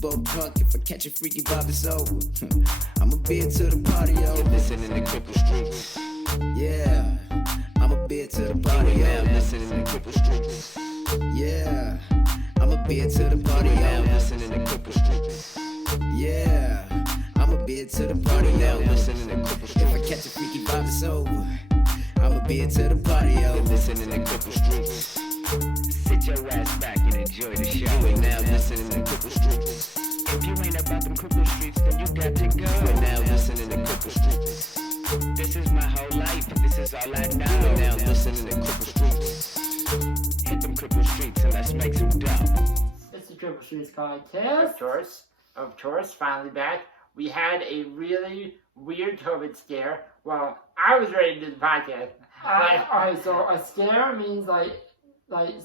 both drunk. If I catch a freaky vibe, it's over. I'ma be it to the party, yo. You're listening to Cripple Streets. Yeah, I'ma be it to the party, You are now yo. listening to Cripple Streets. Yeah, I'ma be it to the party, You are now yo. listening to Cripple Streets. Yeah, I'ma be it to the party, You are now yo. listening to Cripple If I Streets. catch a freaky vibe, it's over. I'ma be it to the party, yo. You're listening to Cripple Streets. Sit your ass back and enjoy the show. You are now listening to Cripple Streets. If you ain't about them cripple streets, then you got to You are go. now listening to Cripple Streets. This is my whole life. This is all I You are now know. listening to Cripple Streets. Hit them cripple streets and let's make some dough. It's the Triple Streets podcast. Of course, finally back. We had a really weird COVID scare. Well, I was ready to do the podcast. Alright, so a scare means like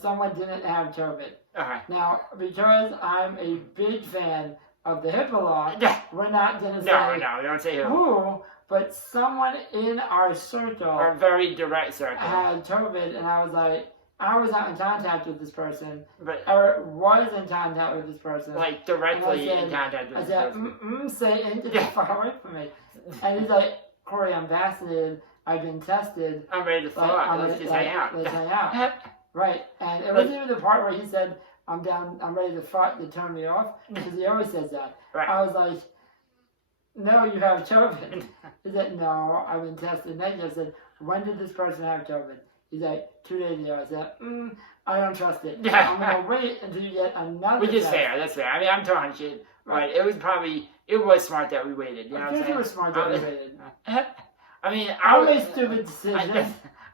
someone didn't have COVID. Alright. Now, because I'm a big fan of the HIPAA law, we're not gonna say No, don't say who. who, but someone in our circle Our very direct circle. had COVID, and I was not in contact with this person, But, or was in contact with this person. like, directly And I said- in contact with I this said, person. Satan, get the fuck away from me. And he's like, Corey, I'm vaccinated, I've been tested, I'm ready to like, fuck. Let's just hang out. Let's hang out. Right, and it wasn't even the part where he said, I'm ready to fuck, to turn me off, because he always says that. Right. I was like, no, you have COVID. He said, no, I've been tested negative. I said, when did this person have COVID? He's like, 2 days ago. I said, I don't trust it. I'm going to wait until you get another Which is test. fair, that's fair. I mean, I'm talking shit. Right, it was smart that we waited. You know I what I'm think saying? it was smart that we waited. I mean, I was make stupid decisions.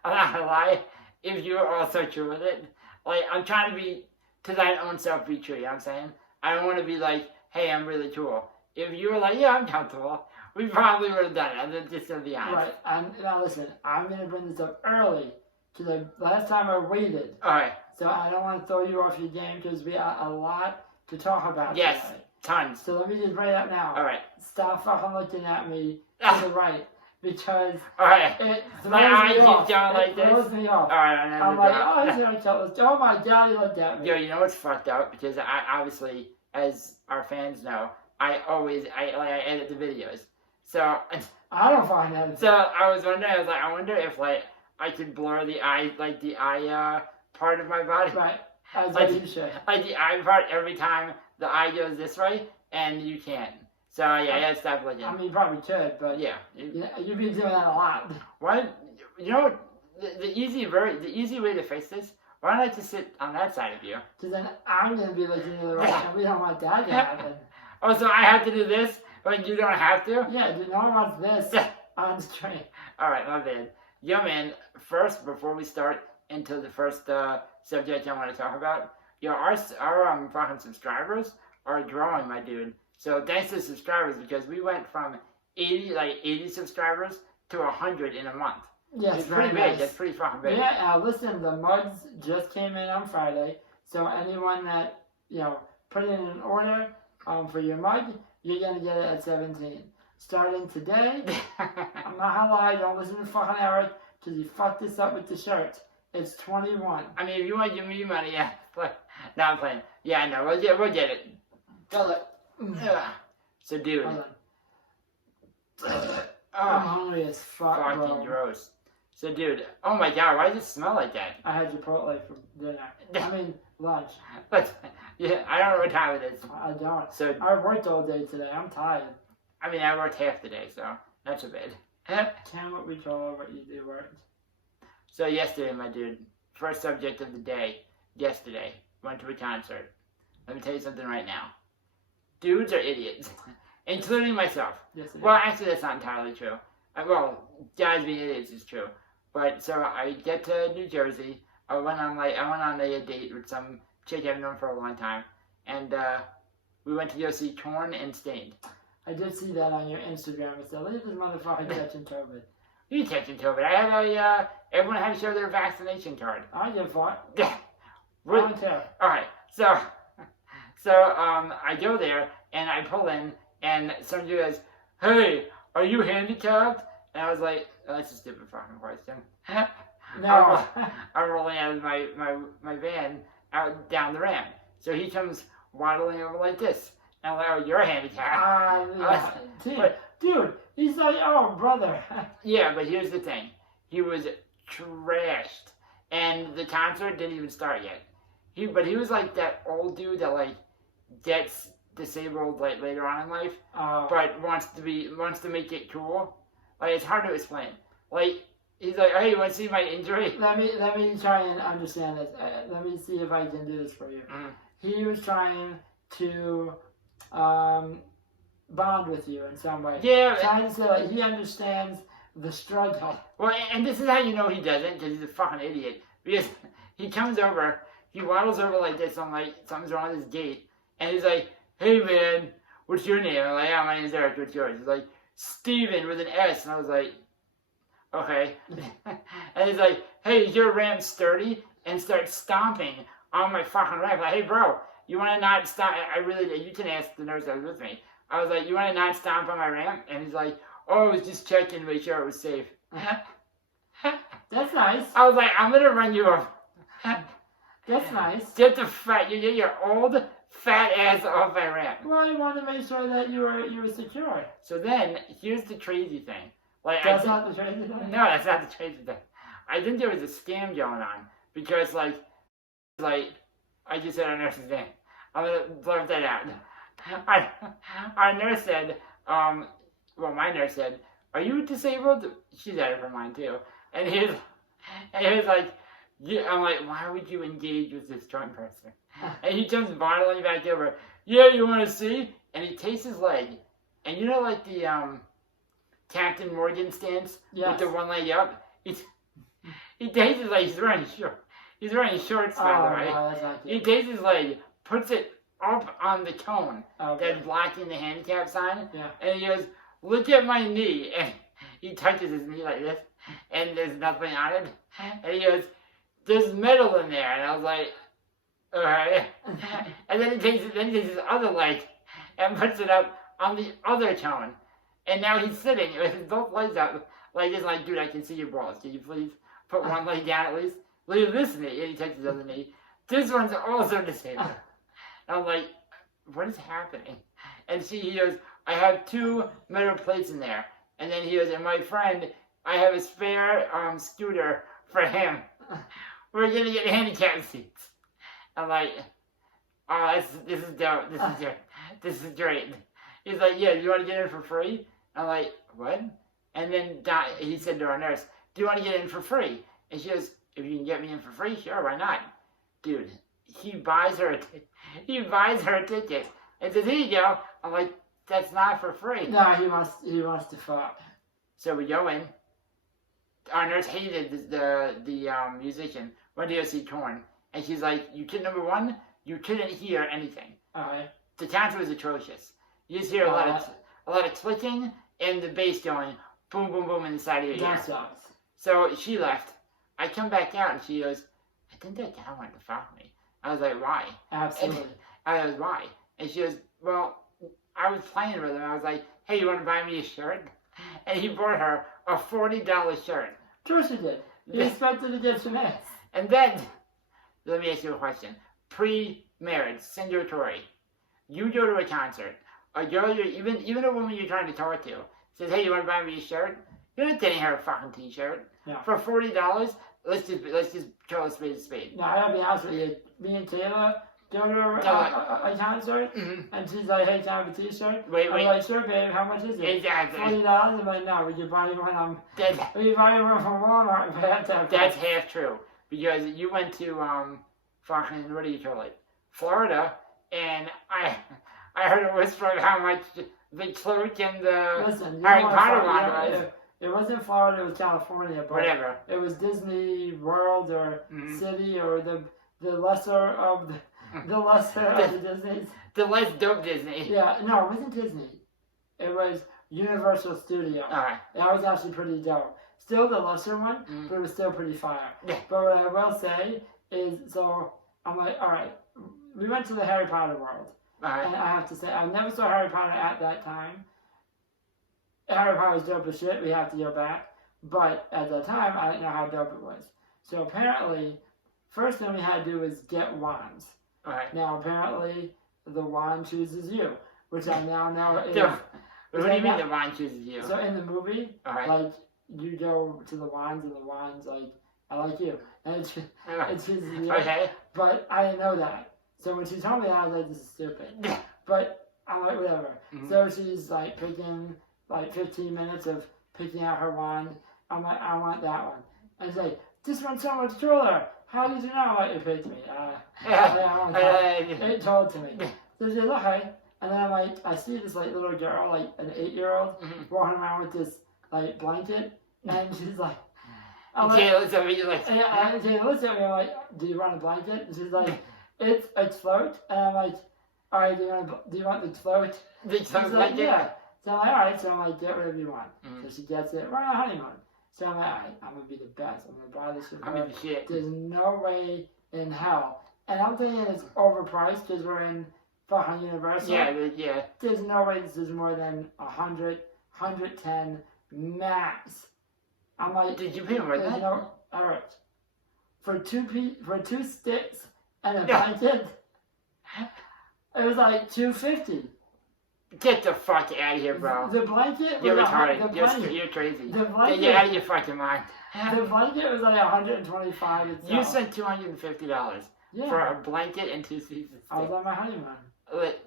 I'm not gonna lie, if you're also true with it, like, I'm trying to be, to thine own self be true, you know what I'm saying? I don't want to be like, hey, I'm really cool. If you were like, yeah, I'm comfortable, we probably would have done it. I'm just gonna be honest. Right, and now listen, I'm going to bring this up early, because last time I waited, Alright, so I don't want to throw you off your game, because we got a lot to talk about yes, today. tons. So let me just bring it up now. Alright, Stop fucking looking at me to the right, because alright. it throws My eye me keeps off. going like It this? throws me off. Alright, I'm like, oh, he's gonna tell us. Oh my god, he looked at me. Yo, you know what's fucked up? Because I obviously, as our fans know, I edit the videos. So, I don't find that. so I was wondering, I wonder if, like, I could blur the eye, like, the eye, part of my body. Right, as Like- what you should. Like, the eye part every time the eye goes this way, and you can't. So, yeah, I gotta stop looking. I mean, you probably could, but Yeah. you've been doing that a lot. Why, you know, the easy way to fix this, why don't I just sit on that side of you? Because then I'm gonna be looking to the right, and we don't want that to happen. Oh, so I have to do this, but you don't have to? Yeah, dude, no one wants this on screen. Alright, my bad. Yo, man, first, before we start into the first subject I want to talk about, yo, our fucking subscribers are growing, my dude. So thanks to subscribers, because we went from 80 subscribers to 100 in a month. Yes, It's very pretty big. nice. That's pretty fucking big. Yeah, listen, the mugs just came in on Friday, so anyone that, put in an order for your mug, you're going to get it at 17. Starting today, I'm not gonna lie, don't listen to fucking Eric, because he fucked this up with the shirts. It's 21. I mean, if you want to give me money, yeah. No, I'm playing. Yeah, I know. We'll get it. Go look. Ugh. So, dude. Hold on. I'm Oh, hungry as fuck, fucking bro. gross. So, dude. Oh my god, why does it smell like that? I had Chipotle for dinner. I mean, lunch. Yeah, I don't know what time it is. I don't. So, I worked all day today. I'm tired. I mean, I worked half the day, so that's a bit. Can't control what you do work. So yesterday, my dude, first subject of the day, yesterday, went to a concert. Let me tell you something right now. Dudes are idiots, including myself. Yes, it Well, is. actually, that's not entirely true. Well, guys being idiots is true. But, so I get to New Jersey. I went on a date with some chick I've known for a long time. And, we went to go see Torn and Stained. I did see that on your Instagram. It said, look at this motherfucker catching COVID. You catching COVID. I had everyone had to show their vaccination card. I don't give a fuck. Yeah. I Really? don't care. Alright, so I go there, and I pull in, and some dude goes, hey, are you handicapped? And I was like, oh, that's a stupid fucking question. No. I'm rolling out of my van out down the ramp. So he comes waddling over like this. And I'm like, oh, you're handicapped. Dude, he's like, oh, brother. Yeah, but here's the thing. He was trashed. And the concert didn't even start yet. But he was like that old dude that like gets disabled like later on in life, but wants to make it cool. Like it's hard to explain. Like he's like, hey, you want to see my injury? Let me try and understand this. Let me see if I can do this for you. He was trying to bond with you in some way. Yeah. Trying to say like he understands the struggle. Well, and this is how you know he doesn't, because he's a fucking idiot. Because he comes over, he waddles over like this. I'm like, something's wrong with his gait, and he's like, hey man, what's your name? I'm like, yeah, my name's Eric. What's yours? He's like, Steven with an S, and I was like, okay. And he's like, hey, is your ramp sturdy? And starts stomping on my fucking ramp. Like, hey, bro, you want to not stomp? You can ask the nurse that was with me. I was like, you want to not stomp on my ramp? And he's like, oh, I was just checking to make sure it was safe. That's nice. I was like, I'm going to run you off. That's nice. Get your old fat ass off my ramp. Well, you want to make sure that you were secure. So then, here's the crazy thing. Like, That's not the crazy thing? No, that's not the crazy thing. I think there was a scam going on. Because, like, I just said our nurse's name. I'm going to blurt that out. Our nurse said, my nurse said, are you disabled? She's out of her mind, too. And he was like, yeah. I'm like, why would you engage with this drunk person? And he comes waddling back over. Yeah, you want to see? And he takes his leg. And you know, like the Captain Morgan stance with the one leg up? He takes his leg. He's wearing shorts, by the way. No, he takes his leg, puts it up on the cone that's blocking the handicap sign. Yeah. And he goes, look at my knee. And he touches his knee like this. And there's nothing on it. And he goes, there's metal in there. And I was like, alright. And then he takes his other leg and puts it up on the other cone. And now he's sitting with his both legs up like this, like, dude, I can see your balls. Can you please put one leg down at least? Look at this knee. And he takes his other knee. This one's also disabled. And I'm like, what is happening? And he goes, I have 2 metal plates in there. And then he goes, and my friend, I have a spare scooter for him. We're going to get handicap seats. I'm like, oh, this is dope. This is great. He's like, yeah, do you want to get in for free? I'm like, what? And then he said to our nurse, do you want to get in for free? And she goes, if you can get me in for free, sure, why not? Dude, he buys her a ticket and says, here you go. I'm like, that's not for free. No, he wants to fuck. So we go in. Our nurse hated the musician. Went to go see Korn. And she's like, number one, you couldn't hear anything. Alright. The concert was atrocious. You just hear a lot of clicking and the bass going boom, boom, boom in the side of your ear. That sucks. So she left. I come back out and she goes, I think that guy wanted to fuck me. I was like, why? Absolutely. And I was, why? And she goes, well, I was playing with him. I was like, hey, you want to buy me a shirt? And he bought her a $40 shirt. Of course he did. He expected to get some ass. And then, let me ask you a question. Pre-marriage, cingulatory. You go to a concert. A girl, even a woman you're trying to talk to, says, hey, you want to buy me a shirt? You're not getting her a fucking t-shirt. No. For $40, let's just call a spade a spade. No, I gotta be honest with you. Me and Taylor go to a concert, and she's like, hey, can I have a t-shirt? Wait. I'm like, sure, babe, how much is it? Exactly. $40? I'm like, no, would you buy one from Walmart? That's half true. Because you went to, fucking, what do you call it? Florida, and I heard a whisper of how much the cloak and the Harry Potter one was. It wasn't Florida, it was California, but whatever. It was Disney World or City or the lesser of the lesser of the Disneys. The less dope Disney. Yeah, no, it wasn't Disney. It was Universal Studio. Alright. That was actually pretty dope. Still the lesser one, but it was still pretty fire. Yeah. But what I will say is, so I'm like, alright, we went to the Harry Potter world. Alright. And I have to say, I never saw Harry Potter at that time. Harry Potter was dope as shit, we have to go back. But at that time, I didn't know how dope it was. So apparently, first thing we had to do was get wands. Alright. Now apparently, the wand chooses you. which I now know is. So, what do you mean that- the wine chooses you? So in the movie, Alright. like you go to the wines and the wines like I like you, and it's chooses you. Okay. But I didn't know that. So when she told me that, I was like, this is stupid. But I'm like, whatever. Mhm. So she's like picking like 15 minutes of picking out her wine. I'm like, I want that one. And she's like, this one's so much cooler. How did you know? I'm like, you picked me. I want that. It told to me. So she says, okay. And then I'm like, I see this like little girl, like an 8-year-old, Mhm. walking around with this like blanket, and she's like, I'm Okay, like, looks at me, you're like, and she looks at me, I'm like, do you want a blanket? And she's like, it's a float. And I'm like, all right, do you want the float? the She's tongue like, like yeah. So I'm like, all right. So I'm like, get whatever you want. Mhm. So she gets it. We're on a honeymoon. So I'm like, all right, I'm gonna be the best. I'm gonna buy this shit. I mean, shit. There's no way in hell. And I'm thinking it's overpriced because we're in fucking Universal. Yeah. There's no way this is more than 100, 110 max. I'm like, Did you pay more than there's that? no, all right. For two sticks and a Yeah. blanket, it was like $2.50. Get the fuck out of here, bro. The blanket You're was retarded. the blanket, You're crazy. the Get blanket, you out of your fucking mind. the blanket was like 125 itself. You spent $250 yeah. for a blanket and 2 seasons. I was on my honeymoon. Like,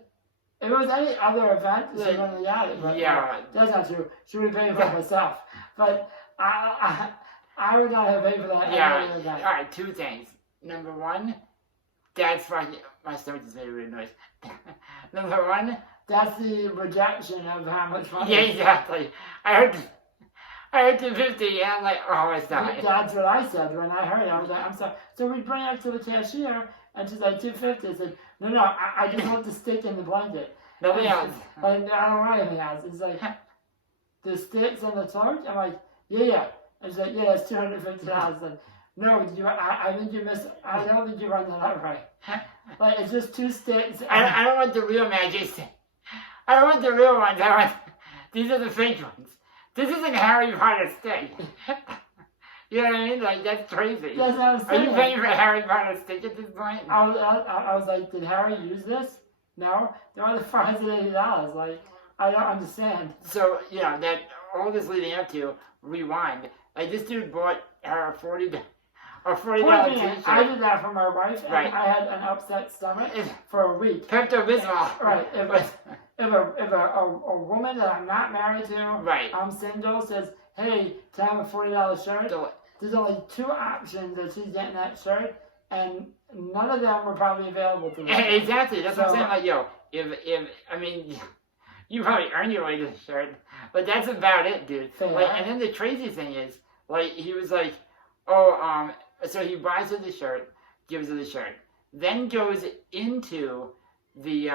If it was any other event, she Like, wouldn't have got it. But yeah. that's not true. She would pay for it herself. But I would not have paid for that. Yeah. any other event. Alright, 2 things. Number 1, that's fucking. My stomach just made a weird noise. Number 1, That's the rejection of how much money. yeah, exactly. I heard 250 and I'm like, oh, my stomach. That's what I said when I heard it. I was like, I'm sorry. So we bring it up to the cashier, and she's like, $250. I said, no, I just want the stick in the blanket. Nobody else. Like, I don't want anything else. It's like, the sticks and the float? I'm like, yeah. And she's like, yeah, it's $250. Like, no, I think you missed, I don't think you run that out right. Like, it's just 2 sticks. I don't want the real magic stick. I don't want the real ones. These are the fake ones. This isn't Harry Potter stick. You know what I mean? Like, that's crazy. That's what I'm Are saying. you paying for a Harry Potter stick at this point? I was like, did Harry use this? No. They're only $480. Like, I don't understand. So, you know, that all this leading up to rewind. Like, this dude bought her a $40 t-shirt. I did that for my wife, and Right. I had an upset stomach for a week. Pepto-Bismol. Right. If a woman that I'm not married to, Right. I'm single, says, hey, can I have a $40 shirt? So, There's only 2 options that she's getting that shirt, and none of them were probably available to her. exactly. That's what I'm So- saying. Like, yo, if I mean, you probably earn your way to the shirt, but that's about it, dude. Fair. Like, and then the crazy thing is, like, he was like, oh, so he buys her the shirt, gives her the shirt, then goes into the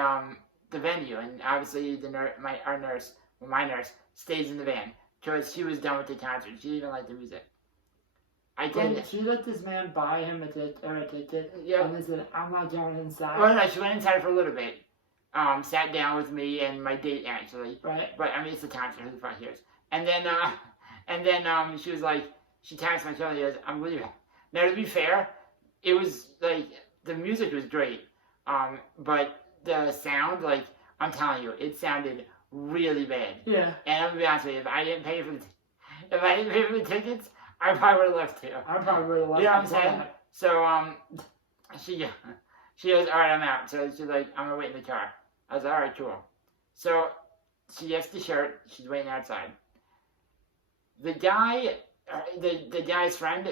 venue, and obviously my nurse stays in the van because she was done with the concert. She didn't even like the music. Wait, she let this man buy him a ticket, Yeah. and they said, I'm not going inside. Well, no, she went inside for a little bit. Sat down with me and my date actually. Right? But I mean, it's a concert. Who the fuck cares? And then she was like, she taps my shoulder. She goes, "I'm leaving." Now, to be fair, it was like the music was great. But the sound, like I'm telling you, it sounded really bad. Yeah. And I'm gonna be honest with you, if I didn't pay for the tickets, I probably would have left too. I probably would have left. You know what I'm before saying? that. So she goes, all right, I'm out. So she's like, I'm gonna wait in the car. I was like, all right, cool. So she gets the shirt. She's waiting outside. The guy, the guy's friend,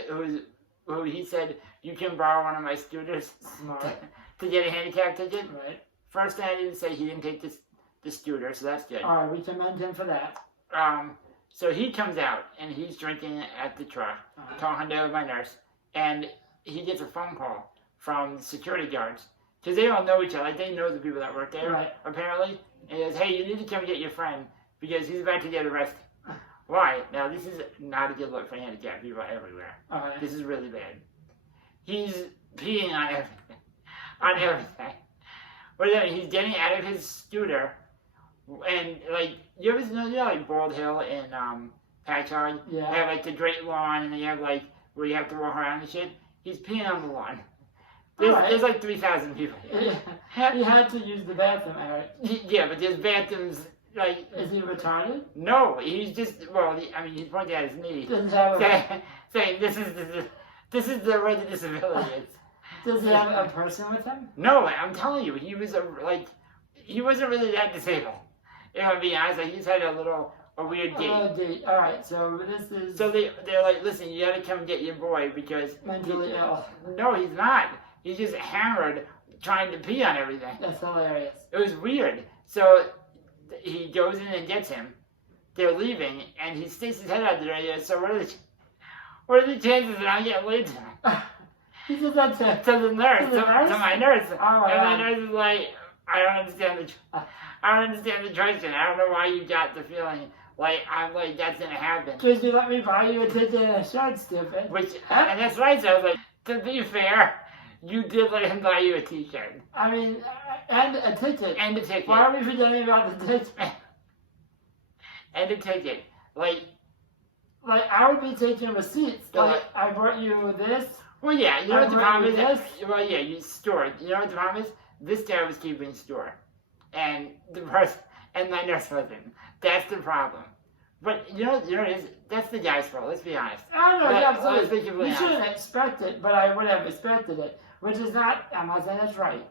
who he said, you can borrow one of my scooters Smart. to get a handicap ticket. Right. First thing I didn't say, he didn't take the scooter, so that's good. Alright, we commend him for that. So he comes out and he's drinking at the truck, talking to my nurse, and he gets a phone call from the security guards because they all know each other. Like they know the people that work there, Right. apparently. And he goes, "Hey, you need to come get your friend because he's about to get arrested." Why? Now this is not a good look for handicapped people everywhere. Alright. This is really bad. He's peeing on everything. On everything. What is that? He's getting out of his scooter. And like you ever know, like Bald Hill and Patchogue? Yeah. They have like the great lawn and they have like where you have to walk around and shit. He's peeing on the lawn. There's like 3,000 people. He had to use the bathroom, Eric. Yeah, but there's bathrooms, like... Is he retarded? No, he's just, well, he's pointing at his knee. Does he have a, saying this is the way the disability is. does he have a person with him? No, I'm telling you, he wasn't really that disabled. If I'm being honest, like, he's had a weird gait. Alright, so this is... So they're like, listen, you gotta come get your boy because... mentally ill. No, he's not. He's just hammered trying to pee on everything. That's hilarious. It was weird. So he goes in and gets him. They're leaving, and he sticks his head out the radio. So what are the chances that I get laid tonight? He did that To the nurse, To the nurse? to my nurse. Oh my And my God. nurse is like, I don't understand the question. I don't know why you got the feeling like I'm like that's gonna happen. Because you let me buy you a ticket and a shirt, stupid. And that's right. So I was like, to be fair, you did let him buy you a T-shirt I mean, and a ticket. and a ticket. Why are we forgetting about the ticket? And a ticket. Like, I would be taking receipts. Yeah, Like, I brought you this. well, yeah. You know what the problem is? Yes. Well, yeah. You store. You know what the problem is? This guy was keeping store, and the person and my nurse wasn't. That's the problem. But you know what it is? That's the guy's fault. Let's be honest. Oh, no, Let- yeah, let's be absolutely. completely You shouldn't honest. expect it, but I would have expected it. Which is not, I'm not saying that's right.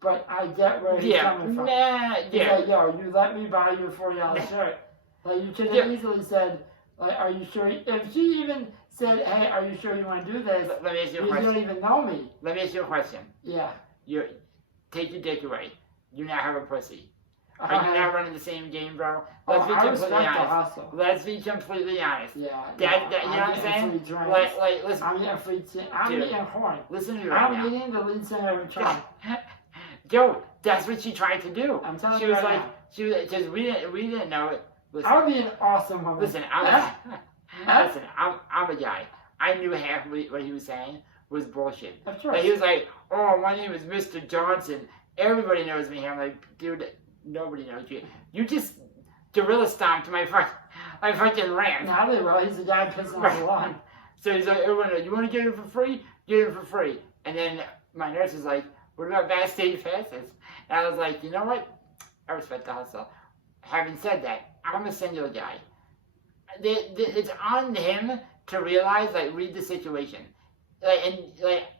But I get where he's Yeah. coming from. Nah. He's Yeah. like, yo, you let me buy you a $40 shirt. Like, you could have Yeah. easily said, like, are you sure? If she even said, hey, are you sure you want to do this? Let me ask you a You don't question. even know me. Let me ask you a question. Yeah. You take your dick away. You now have a pussy. Are you I- not running the same game, bro? Oh, Let's be I completely respect the honest. hustle. Let's be completely honest. Yeah. You know what I'm getting saying? free drinks. Like, listen, I'm getting free I'm Dude. getting horn. listen to me right I'm now. meeting the lead singer of Trump. Yo, that's what she tried to do. I'm telling She you was right like, now. she was because we didn't know it. Listen, I would be an awesome woman. listen, Huh? I'm a guy. I knew half what he was saying was bullshit. Of course. Like, he was like, oh, my name is Mr. Johnson. Everybody knows me. I'm like, dude, nobody knows you. You just gorilla stomped my fucking rant. Now they will. He's the guy pissing on the lawn. So he's like, everyone, you want to get it for free? Get it for free. And then my nurse was like, what about backstage passes? And I was like, you know what? I respect the hustle. Having said that, I'm a single guy. It's on him to realize, like, read the situation. Like,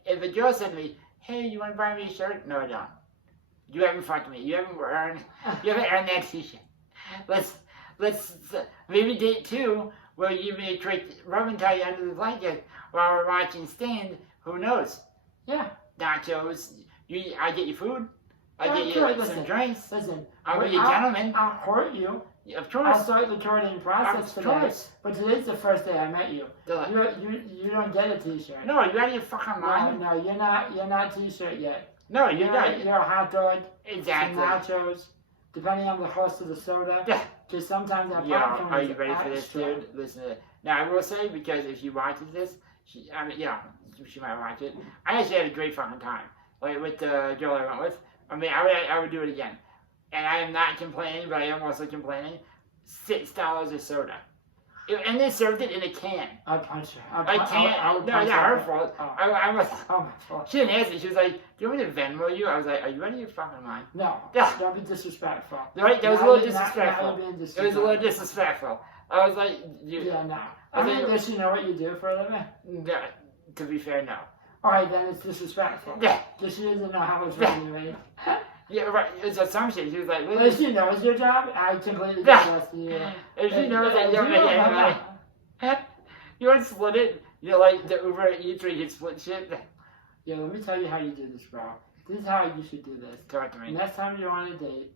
if a girl said to me, hey, you want to buy me a shirt? No, I don't. You haven't fucked me. You haven't earned that T-shirt. Let's maybe date 2, where you may trick rub and tie you under the blanket while we're watching Stand. Who knows? Yeah. Nachos. I get you food. I Yeah, get you sure, some listen. drinks. Listen. I'll be a gentleman. I'll court you. Of I'll course. start the courting process Of today. course. But today's the first day I met you. They're like, You don't get a T-shirt. no, you out of your fucking mind? No, you're not T-shirt yet. No, you're not. You're a hot dog. Exactly. Some nachos, depending on the cost of the soda. Yeah. Because sometimes that Yo, popcorn are is you ready for this, extra. dude? Listen to it. Now, I will say, because if she watches this, she might watch it. I actually had a great fucking time. Like, with the girl I went with. I mean, I would do it again. And I am not complaining, but I am also complaining. $6 of soda. And they served it in a can. I'd punch her. I can't. No, not her fault. Oh. I was. Oh, my fault. She didn't ask me. She was like, do you want me to Venmo you? I was like, are you out of your fucking mind? No. Yeah. Don't be disrespectful. Right? That was a Now little you're not- now disrespectful. you're being It was a disrespectful. little disrespectful. I was like, Yeah, no. I I mean, think- does she know what you do for a living? no, to be fair, no. Alright, then it's disrespectful. Yeah. Because she doesn't know how much money you make. Yeah, right. It's assumption. She was like, But if she knows your job, I completely Yeah. trust you. if she knows that If you're you making don't money, know- you would split it. You know, like the Uber Eats where you can split shit. Yo, let me tell you how you do this, bro. This is how you should do this. Talk to me. Next time you're on a date,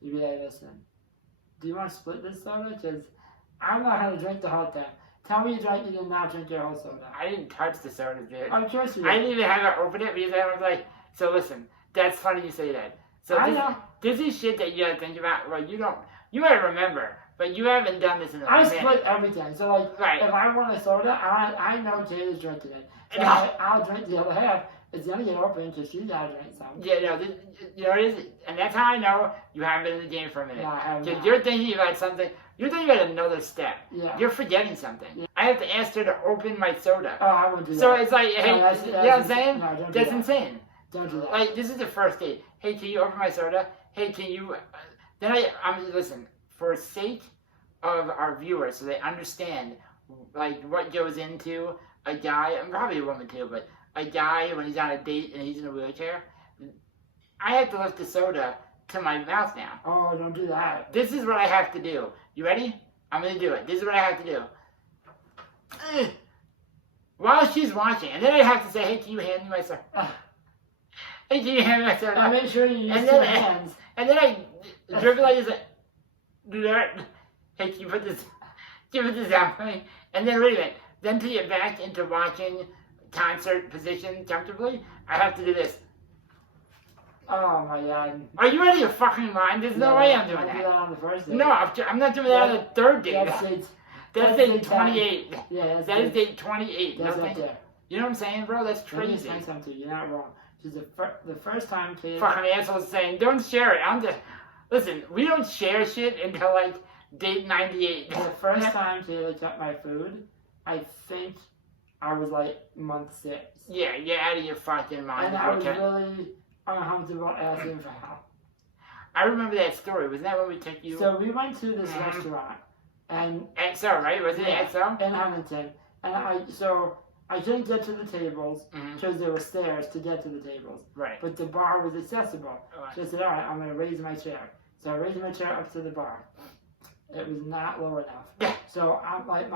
you be like, listen, do you want to split this soda? Because I'm not going to drink the whole thing. Tell me you did not drink your whole soda. I didn't touch the soda, dude. Of course you I did. didn't even have her open it because I was like, so listen, that's funny you say that. So I know. this is shit that you gotta think about. Well, you might remember, but you haven't done this in a I minute. split everything. So, like, Right. if I want a soda, I know Jada's drinking it. So Yeah. I'll drink the other half. It's going to get open because she's got to drink some. Yeah, no, you know, it is, and that's how I know you haven't been in the game for a minute. No, I have Because not. you're thinking about something, you're thinking about another step. Yeah. You're forgetting something. Yeah. I have to ask her to open my soda. Oh, I won't do that. So it's like, hey, No, you know what I'm saying? No, don't do That's that. insane. Don't do that. Like, this is the first date. Hey, can you open my soda? Hey, can you... Then listen, for sake of our viewers, so they understand, like, what goes into a guy, and probably a woman too, but a guy when he's on a date and he's in a wheelchair, I have to lift the soda to my mouth now. Oh, don't do that. This is what I have to do. You ready? I'm going to do it. This is what I have to do. While she's watching, and then I have to say, hey, can you hand me my soda? Hey, can you hand me my soda? And make sure you use And your then, hands. and then I dribble like this, do that. Hey, can you put this down for me? And then, wait a minute. Then to get back into watching concert position comfortably, I have to do this. Oh my god. Are you out of your fucking mind? There's no way I'm doing Don't do that. that on the first date. No, I'm not doing that on the third date. That's That's date date 28. Yeah, That is date 28. That's No, up thank- there. You know what I'm saying, bro? That's Let me crazy. explain something to you. You're not wrong. She's the first time kid. Fucking assholes saying, don't share it. I'm just... Listen, we don't share shit until, like, date 98. The first time Kayla kept my food, I think I was like month 6. Yeah, you're out of your fucking mind. And I was Okay. really uncomfortable asking for help. I remember that story. Wasn't that when we took you... So we went to this Mhm. restaurant and EXO, right? Was it Yeah. EXO? in Huntington, and I couldn't get to the tables Mhm. because there were stairs to get to the tables, Right. but the bar was accessible. Alright. So I said, all right, I'm going to raise my chair. So I raised my chair up to the bar. It was not low enough. Yeah. So I'm like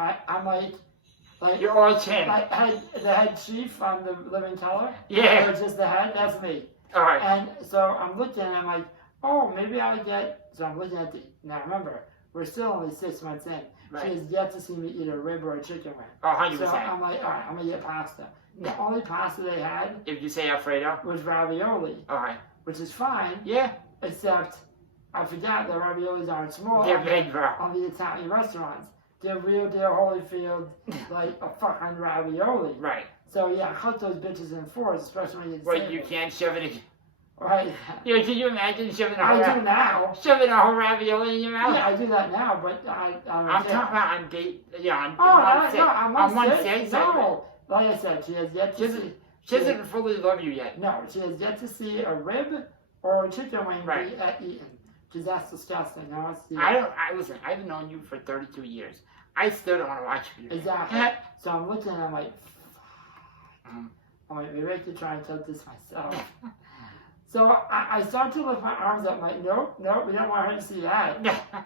You're all chin. the head chief on the living teller. Yeah. Or just the head. That's me. Alright. And so I'm looking, and I'm like, oh, maybe I'll get. So I'm looking at the. Now remember, we're still only 6 months in. Right. She has yet to see me eat a rib or a chicken wing. Oh, 100%. So I'm like, all right, I'm gonna get pasta. The only pasta they had If you say Alfredo. was ravioli, Alright. which is fine, Yeah. except I forgot that raviolis aren't small. They're big, bro. On the Italian restaurants. They're real deal Holyfield, like a fucking ravioli. Right. So yeah, cut those bitches in 4s, especially when you're Well, you can't shove it in... Right. Yeah, can you imagine shoving a I whole... do now. Shoving a whole ravioli in your mouth? Yeah, I do that now, but I don't I'm care. talking about on date... Yeah, on Oh, one six. no, I'm On one 1/6. six? No. Like I said, she has yet She to doesn't, see. she doesn't fully love you yet. No, she has yet to see a rib or a chicken wing Right. be eaten. Because that's disgusting. I want to see Listen, I've known you for 32 years. I still don't want to watch you. Exactly. So I'm looking and I'm like, Mm. I'm like, maybe I could try and cook this myself. So I start to lift my arms up, like, nope, we don't want her to see that.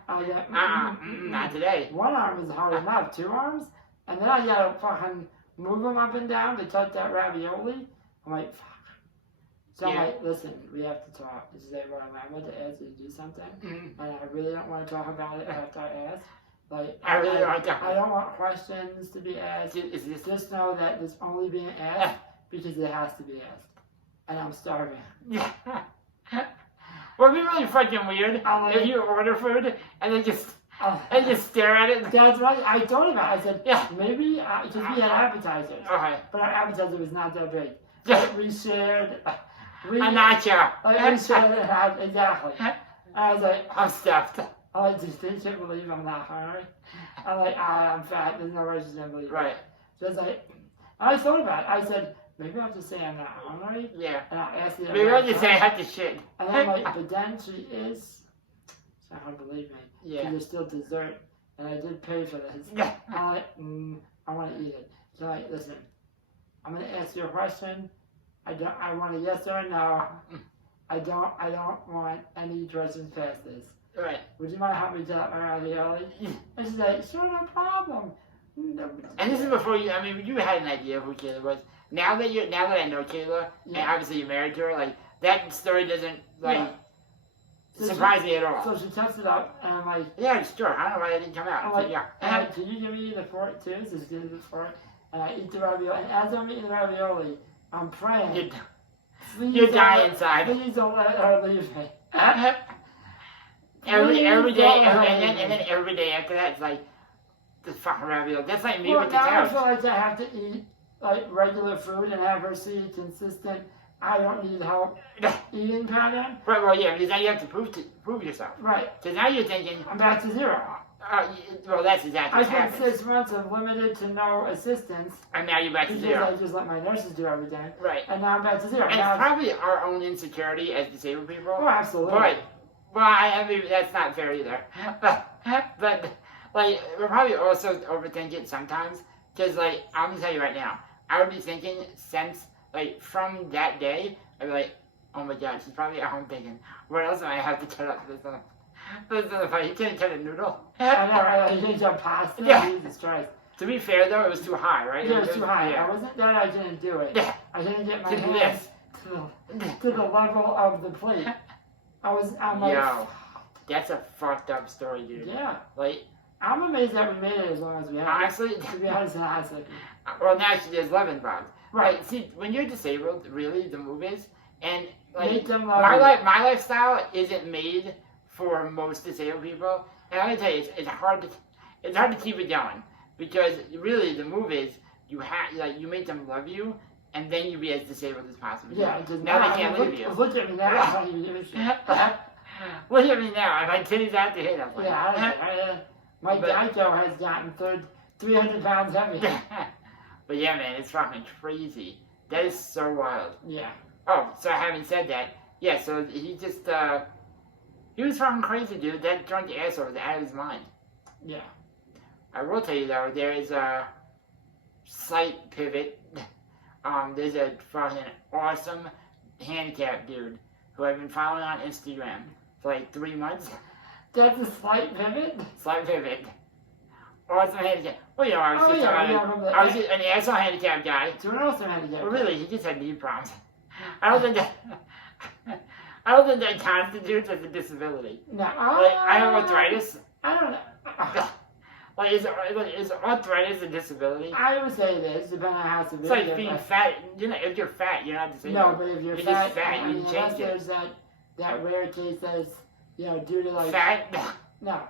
I get, Not today. One arm is hard enough, 2 arms, and then I gotta fucking move them up and down to cut that ravioli. I'm like, fuck. So I'm Yeah. like, listen, we have to talk. This is everyone. I'm about to ask you to do something, Mm. and I really don't want to talk about it after I ask. Like, I really don't want to. I don't want questions to be asked. Is this... Just know that it's only being asked because it has to be asked. And I'm starving. Yeah. Well, it'd be really fucking weird I'm like, if you order food and then just uh, stare at it. that's right. I told him. I said, Yeah. maybe, because we had appetizers. Okay. But our appetizer was not that big. Yeah. Like, we shared. A nacho. Like, we shared it half, exactly. And I was like, I'm stuffed. I'm like, they can't believe I'm not hungry. I'm like, I'm fat. There's no way she's going to believe it. Right. So it's like, and I thought about it. I said, maybe I'll just say I'm not hungry. Yeah. And I'll ask you. Maybe I'll just say I have to shit. And I'm like, but then she's not going to believe me. Yeah. Because there's still dessert. And I did pay for this. Yeah. I'm like, I want to eat it. So like, listen, I'm going to ask you a question. I want a yes or a no. I don't want any questions past this. Right. Would you mind helping me tell my ravioli? And she's like, sure, no problem. No. And this is before you. I mean, you had an idea of who Kayla was. Now that I know Kayla, and Yeah. obviously you're married to her, like that story doesn't like Yeah. So surprise me at all. So she tucks it up, and I'm like, Yeah, sure. I don't know why that didn't come out. I'm like, yeah. can you give me the fork too? So she gives me the fork, and I eat the ravioli. And as I'm eating the ravioli, I'm praying. You're, Please you're don't dying let- inside. Please don't let her leave me. every Please day, don't let her and then leave me. every day after that, it's like the fucking ravioli. That's like me Well, with the now I couch. feel like I have to eat like regular food and have her see consistent I don't need help eating pattern. Right, well, yeah, because now you have to prove yourself. Right. So now you're thinking, I'm back to zero. well, that's exactly I what spent happens. 6 months of limited to no assistance And now you're back to because zero. I just let my nurses do everything. Right. And now I'm back to zero. And Now it's probably our own insecurity as disabled people. oh, absolutely. But, well, I mean, that's not fair either. But, like, we're probably also overthinking it sometimes. Because, like, I'm going to tell you right now, I would be thinking since, like, from that day, I'd be like, oh my god, she's probably at home thinking, what else do I have to cut up this on? This is the fight. You can't cut a noodle. I know, right? I changed up pasta. Yeah. Jesus Christ. To be fair, though, it was too high, right? Yeah, it was too high. I Yeah. wasn't that I didn't do it. Yeah. I didn't get my To do hands this. to the level of the plate. I'm like, Yo, that's a fucked up story, dude. yeah. Like, I'm amazed that we made it as long as we have. honestly, To be honest, honestly. well, now there's 11 bugs. Right. Like, see, when you're disabled, really, the move is, and like Make them love my you. my lifestyle isn't made for most disabled people, and I'm gonna tell you, it's hard to keep it going because really the move is you make them love you, and then you be as disabled as possible. Yeah, just now they can't leave you. Look at me now. I don't even give a shit. Look at me now. If my titties out to hit, I'm like, Yeah, my But- Geico has gotten 300 pounds heavy. But yeah, man, it's fucking crazy. That is so wild. Yeah. Oh, so having said that, yeah, so he just, he was fucking crazy, dude. That drunk asshole was out of his mind. Yeah. I will tell you, though, there is a slight pivot. There's a fucking awesome handicapped dude who I've been following on Instagram for like 3 months. That's a slight pivot. Slight pivot. Awesome handicap. Well, you know, I was Oh, just, yeah, yeah, from the- I was just an asshole handicapped guy. So what else am I to get? Well, really, he just had knee problems. I don't think that constitutes as a disability. No. Like, I have arthritis. I don't know. Like, is arthritis a disability? I would say this, depending on how severe. It's like you're, being but- fat. You know, if you're fat, you're not disabled. No, but if you're You're fat, just fat, I you mean, change unless it. there's that rare case that's, due to like Fat? No,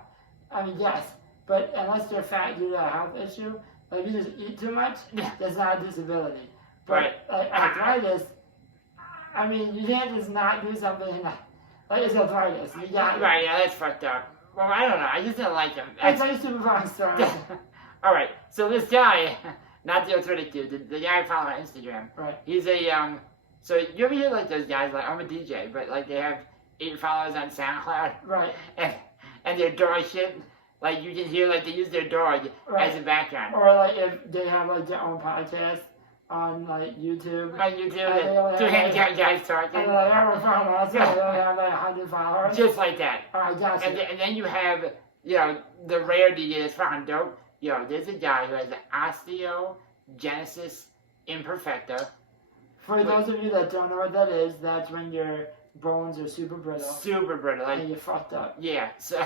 I mean yes, but unless they're fat due to a health issue, like if you just eat too much, that's not a disability. But Right. like arthritis, I mean you can't just not do something. Like it's arthritis. You got Right, yeah, that's fucked up. Well, I don't know. I just didn't like him. It's like super fun story. All right, so this guy, not the arthritic dude, the guy I follow on Instagram. Right. He's a So you ever hear like those guys like I'm a DJ, but like they have 8 followers on SoundCloud, Right. and their dog shit. Like you can hear like they use their dog Right. as a background. Or like if they have like their own podcast on like YouTube. On YouTube, And they only two have, handicapped guys And talking, they're like, oh, we're from us. They only have like 100 followers. just like that. Alright, gotcha. And then you have, the rare DJ that's fucking dope. There's a guy who has osteogenesis imperfecta. For those of you that don't know what that is, that's when your bones are super brittle Super brittle. Like, and you're fucked up. yeah, so,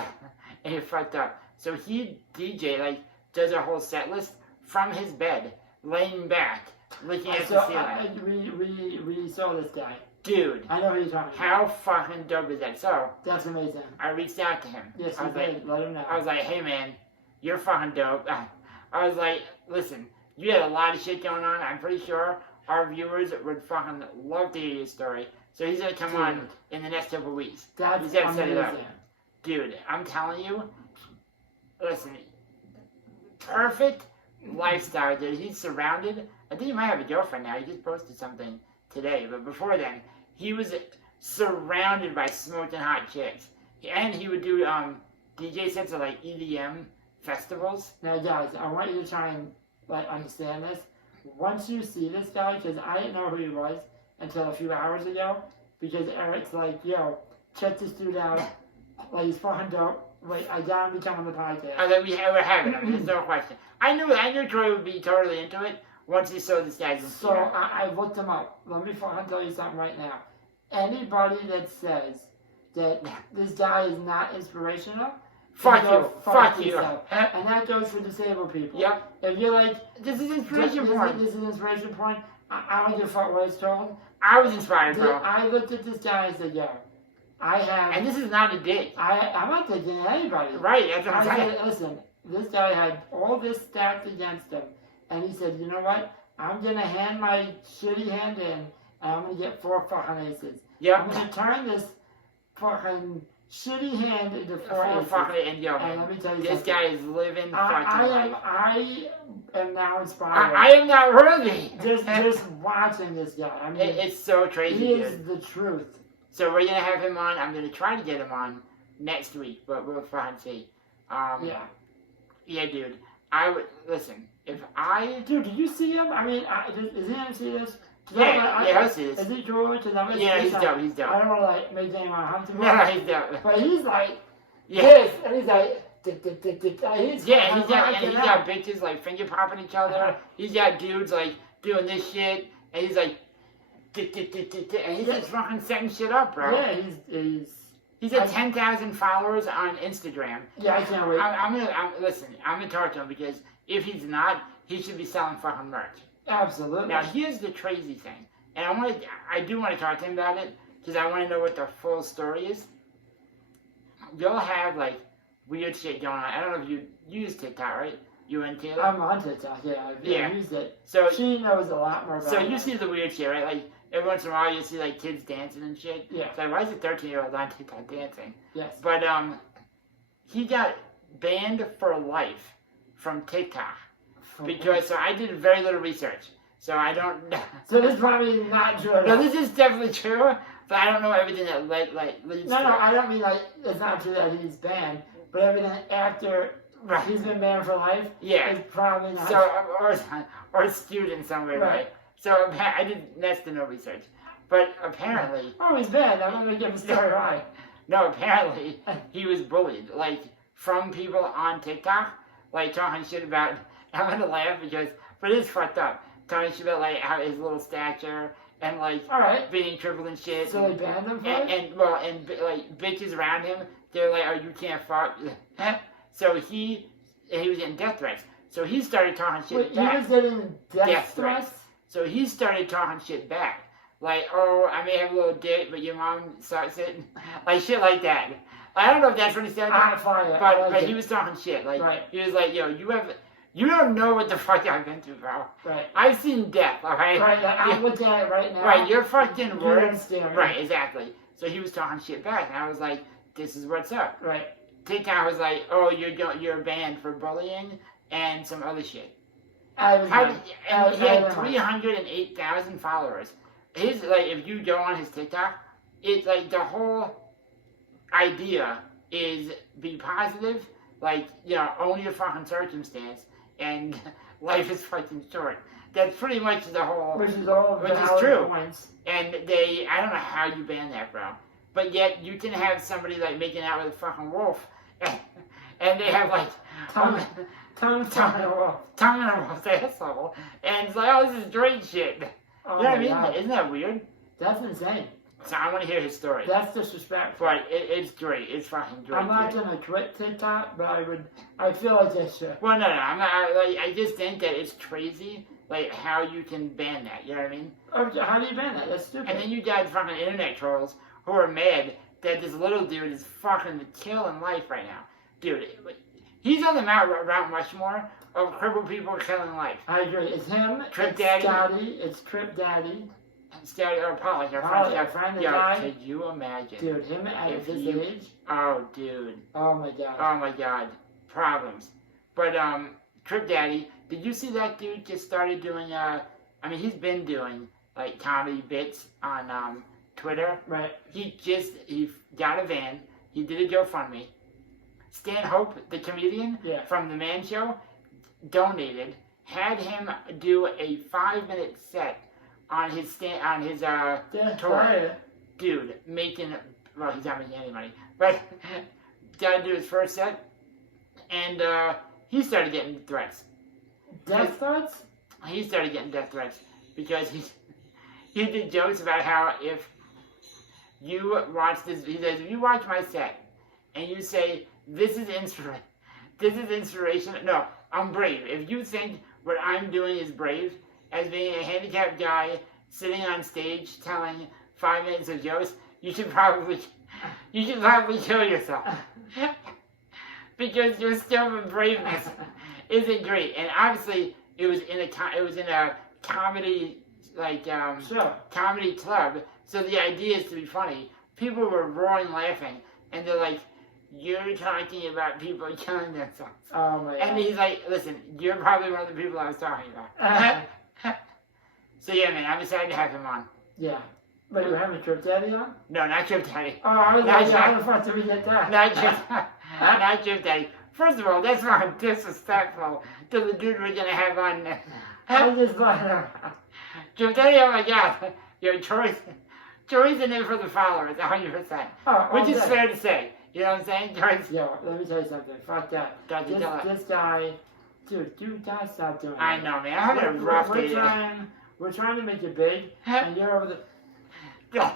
and you're fucked up. So he, DJ, does a whole set list from his bed, laying back, looking at the ceiling. We saw this guy. Dude, I know who you're talking about. how fucking dope is that? So, That's amazing. I reached out to him. Yes, I you was like, did. Let him know. I was like, hey man, you're fucking dope. I was like, listen, you had a lot of shit going on. I'm pretty sure our viewers would fucking love to hear your story. So he's gonna come on in the next couple weeks. That's He's gonna set it up. amazing. Dude, I'm telling you, listen, perfect lifestyle, dude. He's surrounded. I think he might have a girlfriend now. He just posted something today. But before then, he was surrounded by smoking hot chicks. And he would do DJ sets of like EDM festivals. Now, guys, I want you to try and understand this. Once you see this guy, because I didn't know who he was until a few hours ago, because Eric's like, yo, check this dude out. Like, he's fucking dope. Wait, I got him to come on the podcast. And then we're having him. There's no question. I knew Troy would be totally into it once he saw this guy's So Instagram. I looked him up. Let me fucking tell you something right now. Anybody that says that this guy is not inspirational, Fuck can you. go Fuck you. yourself. And that goes for disabled people. Yep. If you're like, This is this inspiration porn. is an inspiration point, I don't give a fuck what it's told. I was inspired, bro. I looked at this guy and said, yo, I have. And this is not a dig. I'm not taking anybody. Right, that's what I'm I saying. said, listen, this guy had all this stacked against him, and he said, you know what? I'm gonna hand my shitty hand in, and I'm gonna get 4 fucking aces. Yep. I'm gonna turn this fucking shitty hand into 4 Four aces. fucking and yo, And let me tell you this something. guy is living fucking life. I am now inspired. I am not worthy. Just watching this guy. I mean, It's so crazy, he dude. is the truth. So we're gonna have him on. I'm gonna try to get him on next week, but we'll fucking see. Yeah. Yeah, dude. I would listen. If I Dude, did you see him? I mean, is he gonna see this? yeah, I'll see this. Is he cool? Cause I'm Yeah, he's dope. He's I dope. don't want to like make anyone uncomfortable. No, he's dope. But he's like Yeah. this, and he's like, he's Yeah, he's got rocking he's out. got bitches like finger popping each other. He's got dudes like doing this shit, and he's like, and he's just fucking setting shit up, bro. Yeah, He's at 10,000 followers on Instagram. yeah, I can't wait. I'm gonna talk to him because if he's not, he should be selling fucking merch. Absolutely. Now here's the crazy thing, and I do want to talk to him about it because I want to know what the full story is. You'll have like weird shit going on. I don't know if you use TikTok, right? You and Taylor? I'm on TikTok, yeah, I've Yeah. used it. So She knows a lot more about So it. you see the weird shit, right? Like every once in a while you see like kids dancing and shit. Yeah. It's like, why is a 13-year-old on TikTok dancing? Yes. But he got banned for life from TikTok because so I did very little research, so I don't. So this is probably not true. No, this is definitely true, but I don't know everything that leads No, to no, it. I don't mean like it's not true that he's banned, but everything after Right. he's been banned for life Yeah. is probably not So or student somewhere, right? Right. So I did next to no research, but apparently. Oh, he's banned. I'm gonna give him a story why. No, apparently he was bullied, like, from people on TikTok, like, talking shit about, I'm gonna laugh because, but it's fucked up, talking shit about, like, how his little stature, and, like, Alright. being crippled and shit, So they banned him for it? and like, bitches around him, they're like, oh, you can't fuck, so he was getting death threats, so he started talking shit Wait, he back. was getting death Death threats? threats. So he started talking shit back. Like, oh, I may have a little dick, but your mom sucks it. Like, shit like that. I don't know if that's what he said. Ah, fine, I but like but it. he was talking shit. Like, Right. he was like, yo, you don't know what the fuck I've been through, bro. Right. I've seen death, alright? Right, like, I'm looking at it right now. Right, your fucking You words. understand. Right, exactly. So he was talking shit back, and I was like, this is what's up. Right. TikTok was like, oh, you're banned for bullying and some other shit. I was How like, did, and he I had don't know. 308,000 followers. His, like, if you go on his TikTok, it's like the whole idea is be positive, like, you know, own your fucking circumstance, and life is fucking short. That's pretty much the whole, Which is all Which is valid true. points. and I don't know how you ban that, bro. But yet, you can have somebody, like, making out with a fucking wolf, and they have, like, Tongue in a wolf. tongue in a wolf's asshole, and it's like, oh, this is great shit. Oh You know what I my mean? God. Isn't that weird? That's insane. So I want to hear his story. That's disrespectful. But it's great. It's fucking great. I'm not dude. gonna quit TikTok, but I feel like I should. Well, no. I'm not. I just think that it's crazy, like how you can ban that. You know what I mean? Oh, how do you ban that? That's stupid. And then you got fucking internet trolls who are mad that this little dude is fucking killing life right now, dude. He's on the Mount Rushmore of crippled people killing life. I agree. It's him. Crip it's Daddy. Scotty. It's Crip Daddy. Or Pollock, our Pollock, friend. our friend that Yo, died. could you imagine? Dude, him at If his you- age. Oh, dude. Oh my god. Oh my god, problems. But Trip Daddy, did you see that dude just started doing? I mean, he's been doing like comedy bits on Twitter. Right. He got a van. He did a GoFundMe. Stan Hope, the comedian Yeah. from the Man Show, donated. Had him do a 5-minute set on his Yeah. tour. Right. Dude, making, well, he's not making any money, but got to do his first set, and he started getting threats. Death threats? He started getting death threats because he did jokes about how if you watch this, he says, if you watch my set and you say, this is inspiration, no, I'm brave. If you think what I'm doing is brave, as being a handicapped guy sitting on stage telling 5 minutes of jokes, you should probably kill yourself. Because your stupid braveness isn't great. And obviously, it was in a comedy like Sure. comedy club. So the idea is to be funny. People were roaring laughing, and they're like, "You're talking about people killing themselves." Oh my And god. he's like, "Listen, you're probably one of the people I was talking about." So yeah, man, I'm excited to have him on. Yeah. But you having Trip Daddy on? No, not Trip Daddy. Oh, I was Not like, yet. how the fuck did we get that? Not Trip, not Trip Daddy. First of all, that's not disrespectful to the dude we're gonna have on. I was just like, Trip Daddy, oh my god, your choice in it for the followers, 100%. oh, Which is okay. fair to say. You know what I'm saying? Choice. Yo, let me tell you something. Fuck that. Don't you tell it. This guy, dude, you gotta stop doing that. I know, man. I'm having a rough day today. We're trying to make it big, and you're over the. Yeah.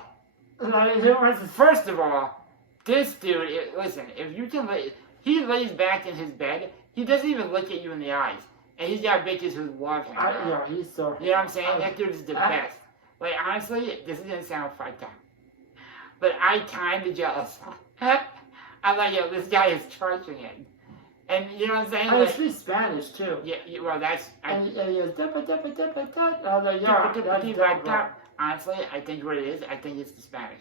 Like, who wants to- First of all, this dude, listen, if you can he lays back in his bed, he doesn't even look at you in the eyes. And he's got bitches who love him. Yo, he's so. You know what I'm saying? That dude is the best. Like, honestly, this is gonna sound fucked up. But I kinda jealous. I'm like, yo, this guy is crushing it. And you know what I'm saying? I Like, speak Spanish too. yeah, well, that's... And he goes, dippa, dippa, dippa, dippa. I was like, yo, that's dope. Honestly, I think what it is, I think it's the Spanish.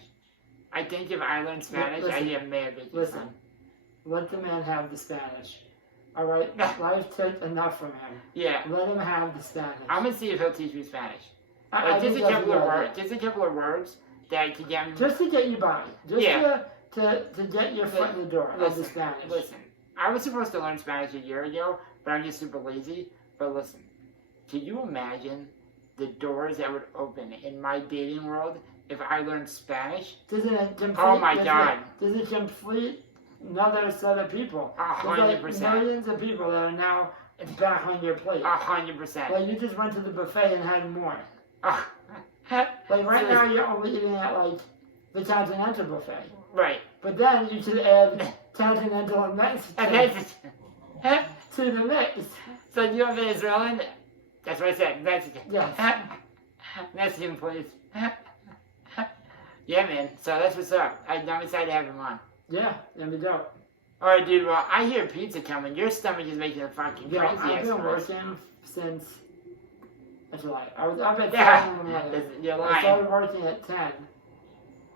I think if I learn Spanish, I Listen, get mad bitches. Listen, let the man have the Spanish. All right, life took enough from him. Yeah. Let him have the Spanish. I'm gonna see if he'll teach me Spanish. I Like, think just a that's couple a of good words. idea. Just a couple of words that could get me... Just to get you by. Just Yeah. to get your foot in the door of the Listen, Spanish. listen. I was supposed to learn Spanish a year ago, but I'm just super lazy. But listen, can you imagine the doors that would open in my dating world if I learned Spanish? Doesn't it complete, Oh my God. Does it complete another set of people? 100%. There's like millions of people that are now back on your plate. 100%. Like you just went to the buffet and had more. Ah. Like right now you're only eating at like the continental buffet. Right. But then you should add continental and Mexican And that's to the mix. so you have Venezuelan? That's what I said. Mexican. Yes. Mexican, please. Yeah, man. So that's what's up. I'm excited to have him on. Yeah, that'd be dope. All right, dude. Well, I hear pizza coming. Your stomach is making a fucking Yeah, crazy I've been ass noise. working since. That's a lie. I was up at Yeah. 7 in the morning. You're I lying. started working at 10.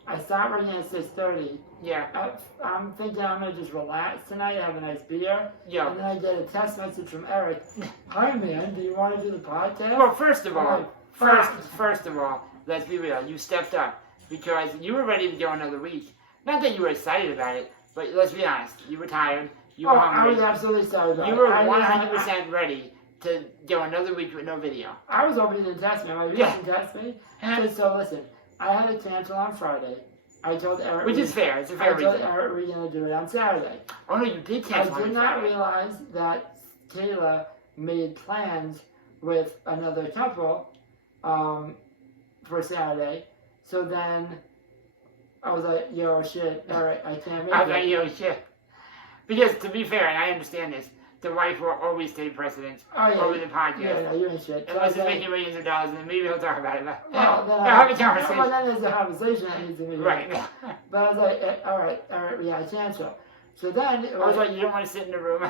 I stopped working at 6:30. Yeah. I'm thinking I'm gonna just relax tonight, have a nice beer, Yo. and then I get a text message from Eric. Hi man, do you want to do the podcast? Well, first of I'm all, like, first of all, let's be real. You stepped up because you were ready to go another week. Not that you were excited about it, but let's be honest. You were tired. You Oh, were I hungry. was absolutely sorry about You it. were I was- 100% ready to go another week with no video. I was hoping you didn't text me. I'm like, you Yeah. didn't text me? So listen, I had to cancel on Friday. I told Eric. Which is fair. It's a fair I told reason. Eric we're gonna do it on Saturday. Oh no, you did I cancel did on not Friday. realize that Kayla made plans with another couple for Saturday. So then I was like, yo, shit, Eric, I can't make I it. was like, yo, shit. Because to be fair, and I understand this, the wife will always take precedence Oh, yeah. over the podcast. Yeah, no, you ain't shit. So I Unless it's said, making millions of dollars, and maybe he'll talk about it. But well, then have a conversation. Well, then there's a conversation that needs to be had. Right. But I was like, all right, yeah, I cancel. So then it I was like, you don't want to sit in a room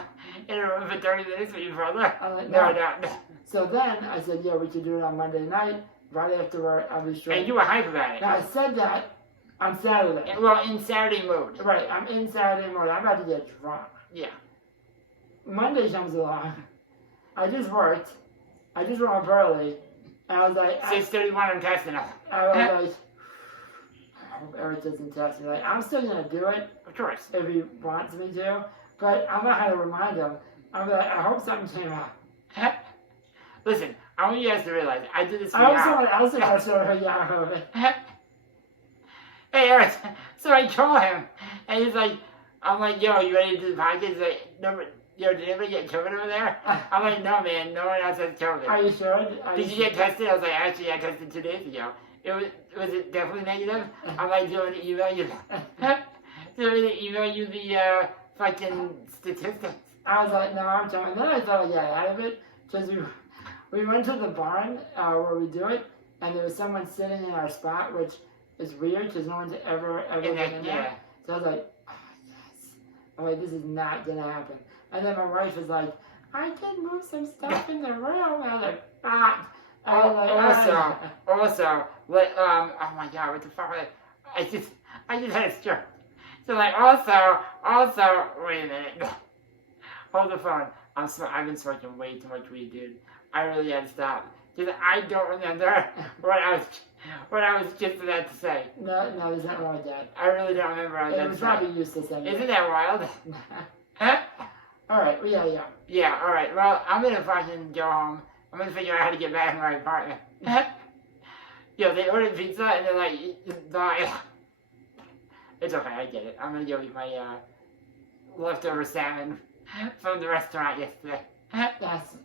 for 30 minutes with your brother? I'm like, No, no. no. So then I said, yeah, we could do it on Monday night, right after work. I'll be straight. And you were hype about it. Now I said that on Saturday. Well, in Saturday mode. Right, I'm in Saturday morning. I'm about to get drunk. Yeah. Monday comes along. I just worked. I just woke up early. And I was like, 6:31, I'm testing it. I was like, I hope Eric doesn't text me. Like, I'm still going to do it Of course. if he wants me to. But I'm going to have to remind him. I'm like, I hope something came up. Listen, I want you guys to realize, I did this for I hope you. someone else in our show heard Yahoo of it. Hey, Eric. So I call him, and he's like, I'm like, yo, you ready to do the podcast? He's like, no, but, yo, did anybody get COVID over there? I'm like, no, man, no one else has COVID. Are you sure? Did you get tested? I was like, actually, I tested 2 days ago. Was it definitely negative? I'm like, do you want me to email you? Do you want me to email you the fucking statistics? I was like, no, I'm telling. And then I thought I got out of it because we went to the barn where we do it, and there was someone sitting in our spot, which is weird because no one's ever And been then, in yeah. there. So I was like, oh, yes. I'm like, this is not gonna happen. And then my wife was like, I can move some stuff in the room. And I was like, ah. I was like, also, like, oh my god, what the fuck? I just had a stroke. So like, also, wait a minute. Hold the phone. I've been smoking way too much weed, dude. I really had to stop. Because I don't remember what I was just about to say. No, there's nothing wrong with that. I really don't remember what I was It about was to say. probably useless anyway. Isn't that wild? Huh? Alright, well, yeah. Yeah, alright. Well, I'm gonna fucking go home. I'm gonna figure out how to get back in my apartment. Yo, they ordered pizza and they're like, it's okay, I get it. I'm gonna go eat my leftover salmon from the restaurant yesterday. That's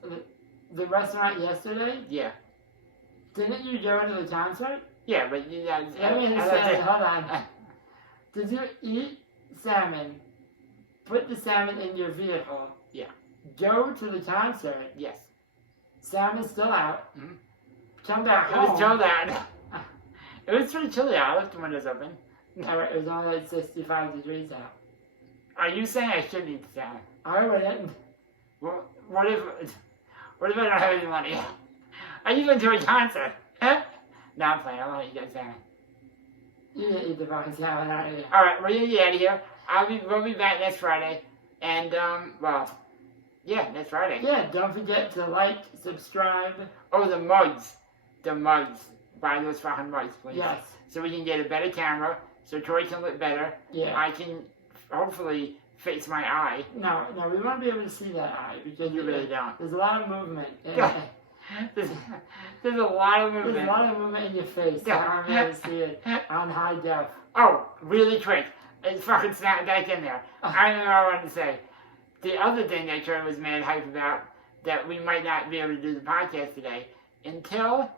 the restaurant yesterday? Yeah. Didn't you go to the concert? Yeah, but you guys... Let me just say, hold on. Did you eat salmon, put the salmon in your vehicle, Yeah. go to the concert, Yes. salmon's still out, Mhm. come back It home. was chilled out. It was pretty chilly out. I left the windows open. It was only like 65 degrees out. Are you saying I shouldn't eat the salmon? I wouldn't. Well, what if I don't have any money? I just went to a concert. Huh? No, I'm playing. I want to eat that salmon. You didn't eat the fucking salmon, aren't you? Alright, we're gonna get out of here. We'll be back next Friday. And, well, yeah, next Friday. Yeah, don't forget to like, subscribe. Oh, the mugs. The mugs. Buy those fucking mugs, please. Yes. So we can get a better camera, so Troy can look better. Yeah. I can hopefully fix my eye. No, we want to be able to see that eye because You really don't. There's a lot of movement. There's a lot of movement. There's a lot of movement in your face. I want to be able to see it on high def. Oh, really quick. It's fucking snap back in there. I remember what I wanted to say. The other thing that Troy was mad hype about, that we might not be able to do the podcast today, until,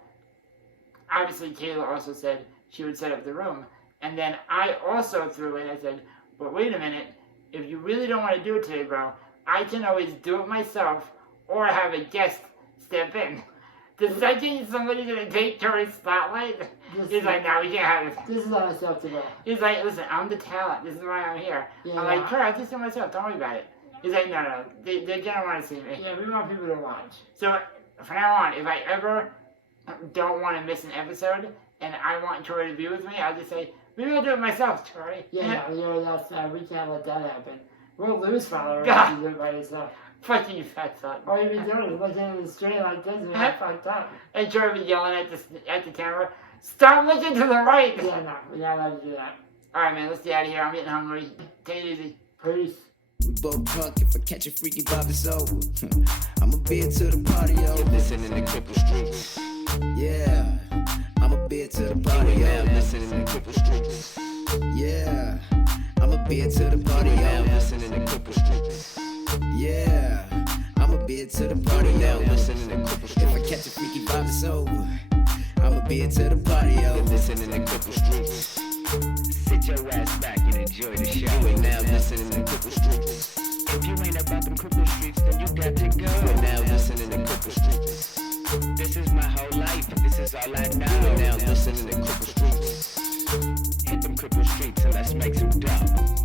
obviously Kayla also said she would set up the room. And then I also threw in, I said, but wait a minute, if you really don't want to do it today, bro, I can always do it myself or have a guest step in. The second somebody's going to take Troy's spotlight, he's like, no, we can't have this. This is unacceptable. He's like, listen, I'm the talent. This is why I'm here. Yeah. I'm like, Troy, I just do myself. Don't worry about it. He's like, no. They're going to want to see me. Yeah, we want people to watch. So, from now on, if I ever don't want to miss an episode and I want Troy to be with me, I'll just say, maybe I'll do it myself, Troy. Yeah, that's we can't let that happen. We'll lose followers if you do it by yourself. Fuck you, fat son. All you be doing is looking in the street like this and you're fucked up. And Troy be yelling at the camera, stop looking to the right! Yeah, no, we're not allowed to do that. Alright, man, let's get out of here. I'm getting hungry. Take it easy. Peace. We both drunk, if I catch a freaky vibe, it's over. I'ma be it to the party, yo. Listening to Cripple Streets. Yeah, I'ma be it to the party, You are now yo. listening to Cripple Streets. Yeah, I'ma be it to the party, You are now yo. listening to Cripple Streets. Yeah, I'ma be it to the party, You are now yo. listening to Cripple If I Streets. catch a freaky vibe, it's over. I'ma be it to the party, yo. Listening to Cripple Streets. Sit your ass back and enjoy the show. You are now listening to Cripple Streets. If you ain't about them Cripple Streets, then you got to You are go. now listening to Cripple Streets. This is my whole life. This is all I You are know. now listening to Cripple Streets. Hit them Cripple Streets and let's make some dough.